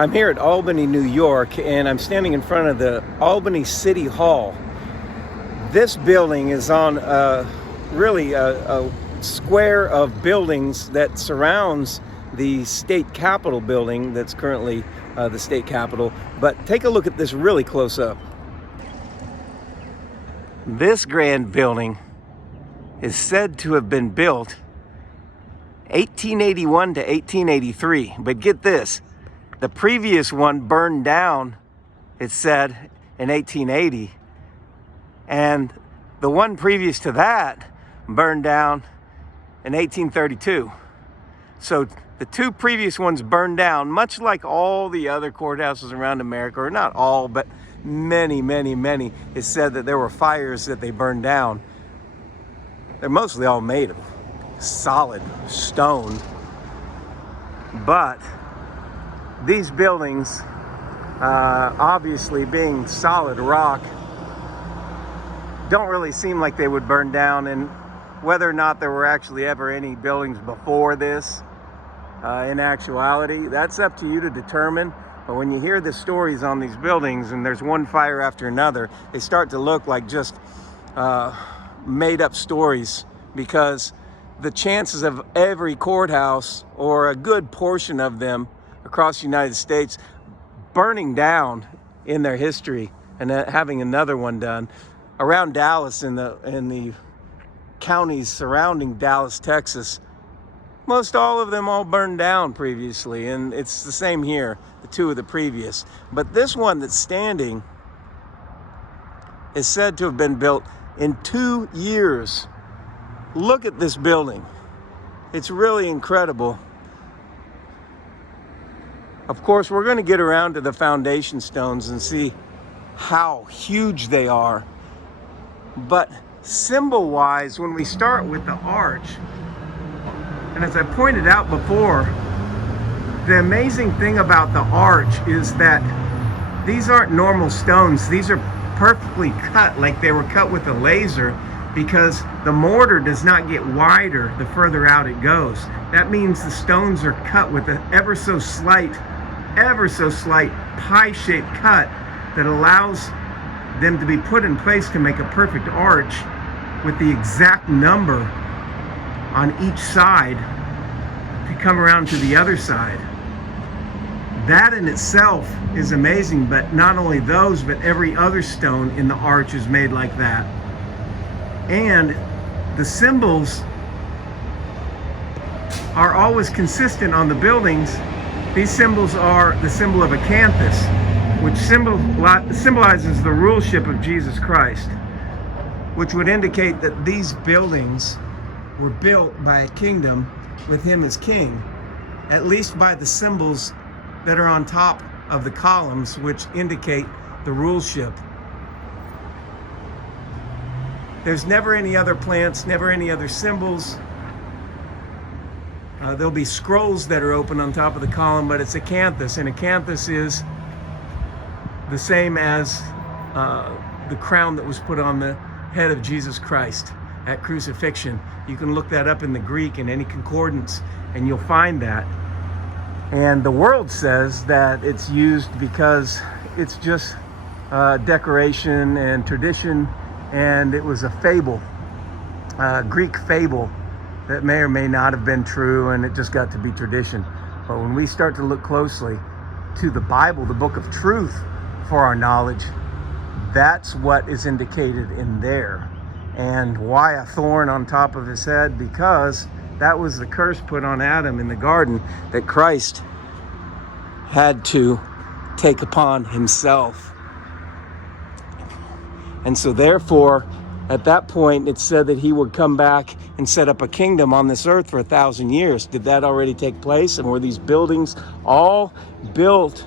I'm here at Albany, New York, and I'm standing in front of the Albany City Hall. This building is on really a square of buildings that surrounds the state capitol building that's currently the state capitol. But take a look at this really close up. This grand building is said to have been built 1881 to 1883. But get this, the previous one burned down, it said, in 1880. And the one previous to that burned down in 1832. So the two previous ones burned down, much like all the other courthouses around America, or not all, but many. It's said that there were fires that they burned down. They're mostly all made of solid stone. But these buildings, obviously being solid rock, don't really seem like they would burn down. And whether or not there were actually ever any buildings before this, in actuality, that's up to you to determine. But when you hear the stories on these buildings and there's one fire after another, they start to look like just made up stories, because the chances of every courthouse, or a good portion of them across the United States, burning down in their history and having another one done around Dallas, in the counties surrounding Dallas, Texas, most all of them all burned down previously, and it's the same here, the two of the previous. But this one that's standing is said to have been built in 2 years. Look at this building. It's really incredible. Of course, we're going to get around to the foundation stones and see how huge they are. But symbol-wise, when we start with the arch, and as I pointed out before, the amazing thing about the arch is that these aren't normal stones. These are perfectly cut, like they were cut with a laser, because the mortar does not get wider the further out it goes. That means the stones are cut with an ever so slight pie-shaped cut that allows them to be put in place to make a perfect arch with the exact number on each side to come around to the other side. That in itself is amazing, but not only those, but every other stone in the arch is made like that. And the symbols are always consistent on the buildings. These symbols are the symbol of acanthus, which symbolizes the ruleship of Jesus Christ, which would indicate that these buildings were built by a kingdom with him as king, at least by the symbols that are on top of the columns, which indicate the ruleship. There's never any other plants, never any other symbols. There'll be scrolls that are open on top of the column, but it's acanthus, and acanthus is the same as the crown that was put on the head of Jesus Christ at crucifixion. You can look that up in the Greek in any concordance, and you'll find that. And the world says that it's used because it's just decoration and tradition, and it was a fable, Greek fable, that may or may not have been true, and it just got to be tradition. But when we start to look closely to the Bible, the book of truth for our knowledge, that's what is indicated in there. And why a thorn on top of his head? Because that was the curse put on Adam in the garden that Christ had to take upon himself. And so therefore, at that point, it said that he would come back and set up a kingdom on this earth for 1,000 years. Did that already take place? And were these buildings all built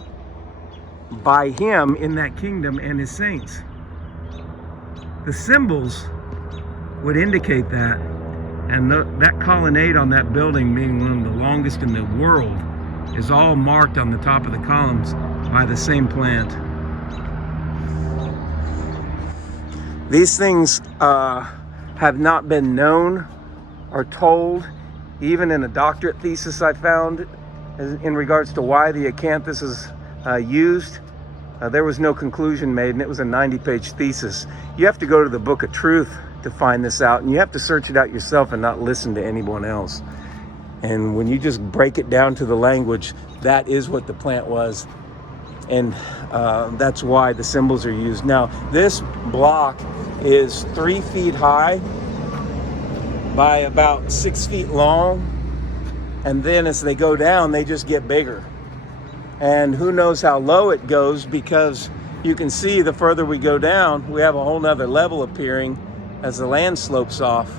by him in that kingdom and his saints? The symbols would indicate that. And that colonnade on that building, being one of the longest in the world, is all marked on the top of the columns by the same plant. These things have not been known or told, even in a doctorate thesis I found in regards to why the acanthus is used. There was no conclusion made, and it was a 90-page thesis. You have to go to the Book of Truth to find this out, and you have to search it out yourself and not listen to anyone else. And when you just break it down to the language, that is what the plant was. And that's why the symbols are used. Now, this block is 3 feet high by about 6 feet long. And then as they go down, they just get bigger. And who knows how low it goes, because you can see the further we go down, we have a whole nother level appearing as the land slopes off.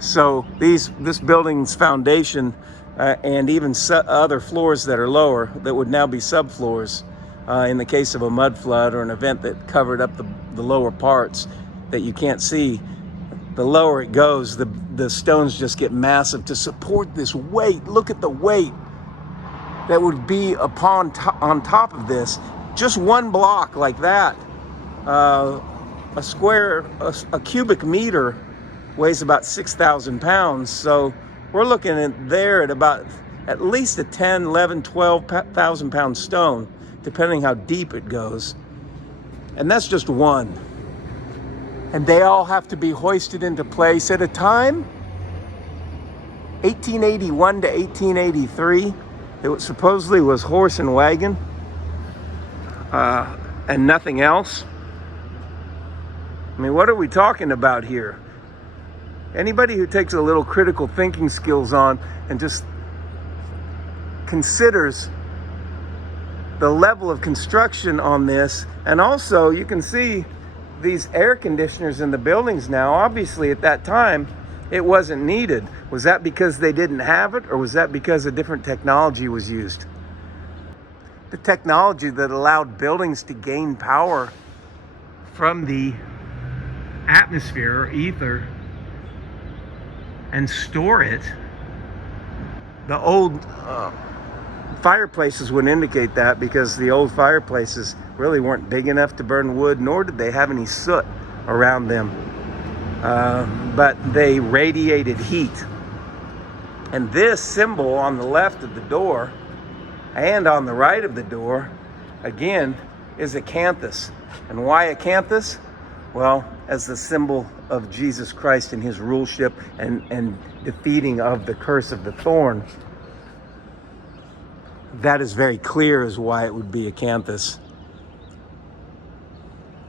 So this building's foundation and even other floors that are lower that would now be subfloors in the case of a mud flood or an event that covered up the lower parts that you can't see, the lower it goes, the stones just get massive to support this weight. Look at the weight that would be on top of this. Just one block like that, a cubic meter weighs about 6,000 pounds. So we're looking at about at least a 10, 11, 12,000 pound stone, depending how deep it goes. And that's just one. And they all have to be hoisted into place at a time. 1881 to 1883, it supposedly was horse and wagon and nothing else. I mean, what are we talking about here? Anybody who takes a little critical thinking skills on and just considers the level of construction on this, and also you can see these air conditioners in the buildings now. Obviously at that time it wasn't needed. Was that because they didn't have it, or was that because a different technology was used? The technology that allowed buildings to gain power from the atmosphere or ether and store it. The old fireplaces would indicate that, because the old fireplaces really weren't big enough to burn wood, nor did they have any soot around them. But they radiated heat. And this symbol on the left of the door and on the right of the door, again, is acanthus. And why acanthus? Well, as the symbol of Jesus Christ and his ruleship and defeating of the curse of the thorn. That is very clear as why it would be acanthus,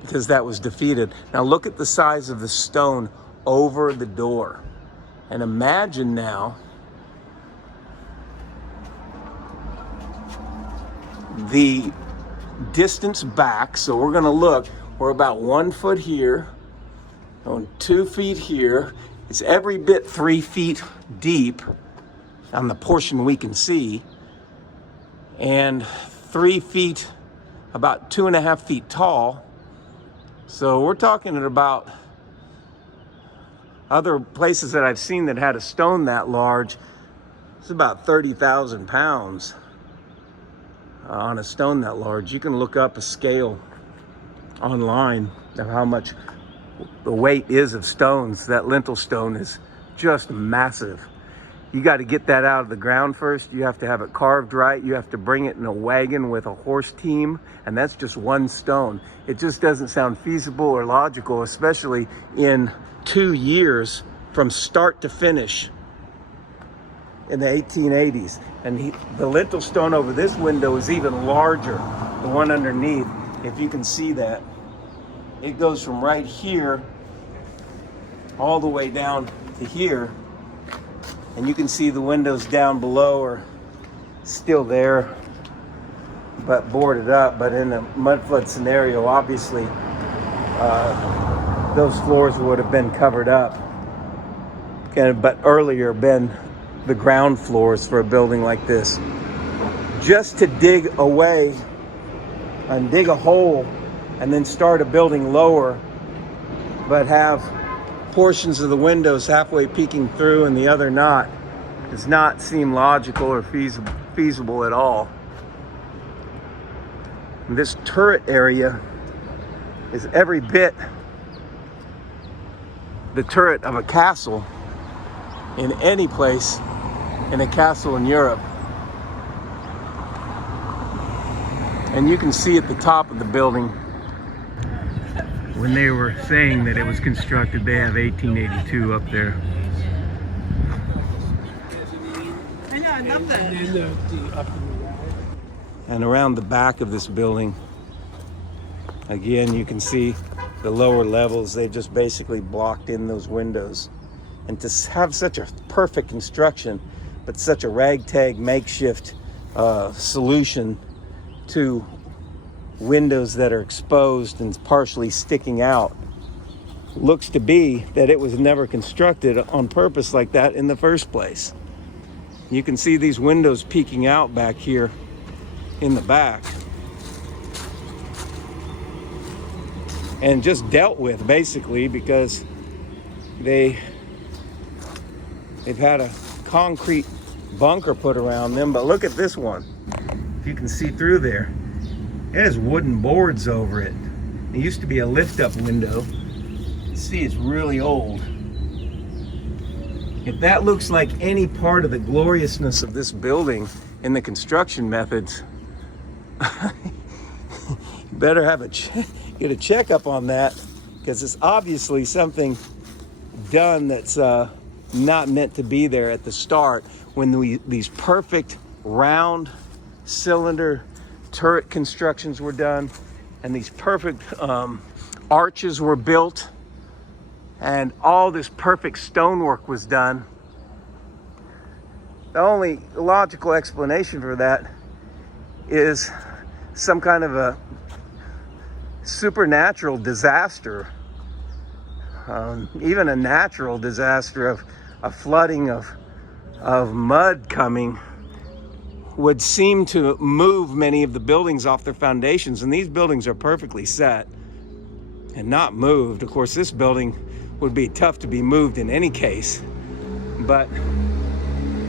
because that was defeated. Now look at the size of the stone over the door, and imagine now the distance back. So we're going to look, we're about 1 foot here, 2 feet here. It's every bit 3 feet deep on the portion we can see, and 3 feet, about 2.5 feet tall. So we're talking at about, other places that I've seen that had a stone that large, it's about 30,000 pounds on a stone that large. You can look up a scale online of how much the weight is of stones. That lintel stone is just massive. You got to get that out of the ground first. You have to have it carved right. You have to bring it in a wagon with a horse team, and that's just one stone. It just doesn't sound feasible or logical, especially in 2 years from start to finish in the 1880s. And the lintel stone over this window is even larger, the one underneath, if you can see that. It goes from right here all the way down to here. And you can see the windows down below are still there, but boarded up. But in a mud flood scenario, obviously, those floors would have been covered up. But earlier been the ground floors for a building like this. Just to dig away and dig a hole and then start a building lower, but have portions of the windows halfway peeking through and the other not, does not seem logical or feasible at all. And this turret area is every bit the turret of a castle in any place in a castle in Europe. And you can see at the top of the building, when they were saying that it was constructed, they have 1882 up there. I know, I love that. And around the back of this building, again, you can see the lower levels. They've just basically blocked in those windows. And to have such a perfect construction, but such a ragtag makeshift solution to windows that are exposed and partially sticking out, looks to be that it was never constructed on purpose like that in the first place. You can see these windows peeking out back here in the back, and just dealt with basically because they've had a concrete bunker put around them. But look at this one. If you can see through there, it has wooden boards over it. It used to be a lift-up window. You see, it's really old. If that looks like any part of the gloriousness of this building in the construction methods, you better have get a checkup on that, because it's obviously something done that's not meant to be there at the start when these perfect round cylinder turret constructions were done, and these perfect arches were built, and all this perfect stonework was done. The only logical explanation for that is some kind of a supernatural disaster, even a natural disaster of a flooding of mud coming would seem to move many of the buildings off their foundations. And these buildings are perfectly set and not moved. Of course, this building would be tough to be moved in any case, but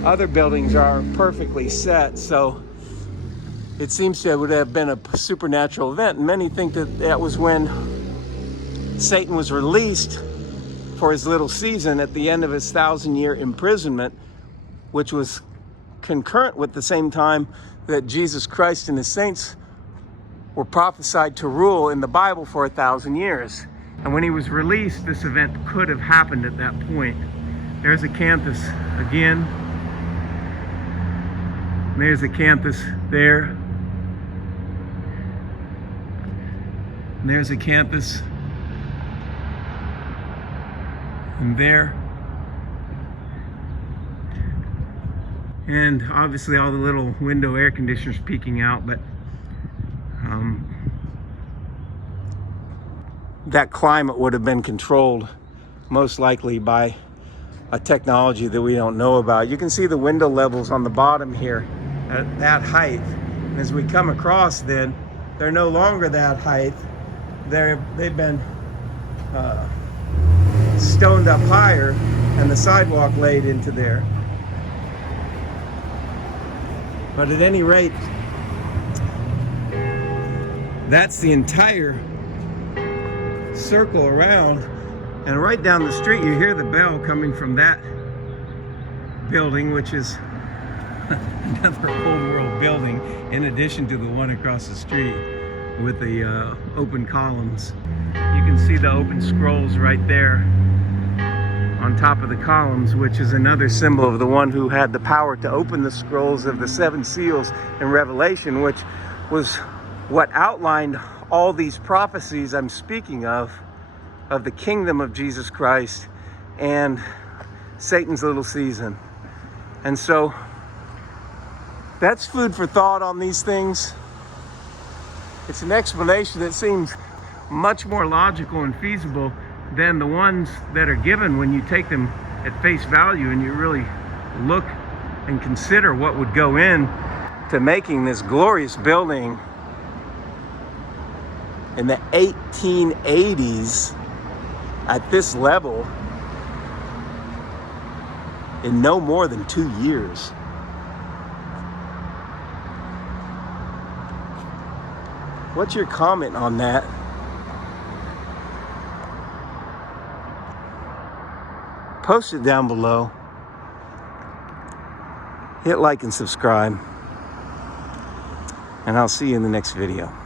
other buildings are perfectly set. So it seems to would have been a supernatural event. And many think that that was when Satan was released for his little season at the end of his 1,000-year imprisonment, which was concurrent with the same time that Jesus Christ and his saints were prophesied to rule in the Bible for 1,000 years. And when he was released, this event could have happened at that point. There's Acanthus again. There's Acanthus there. And there's Acanthus. And there. And obviously all the little window air conditioners peeking out, but that climate would have been controlled most likely by a technology that we don't know about. You can see the window levels on the bottom here at that height. And as we come across, then they're no longer that height. They've been stoned up higher and the sidewalk laid into there. But at any rate, that's the entire circle around. And right down the street, you hear the bell coming from that building, which is another old world building, in addition to the one across the street with the open columns. You can see the open scrolls right there on top of the columns, which is another symbol of the one who had the power to open the scrolls of the 7 seals in Revelation, which was what outlined all these prophecies I'm speaking of the kingdom of Jesus Christ and Satan's little season. And so that's food for thought on these things. It's an explanation that seems much more logical and feasible than the ones that are given when you take them at face value and you really look and consider what would go in to making this glorious building in the 1880s at this level in no more than 2 years. What's your comment on that? Post it down below. Hit like and subscribe. and I'll see you in the next video.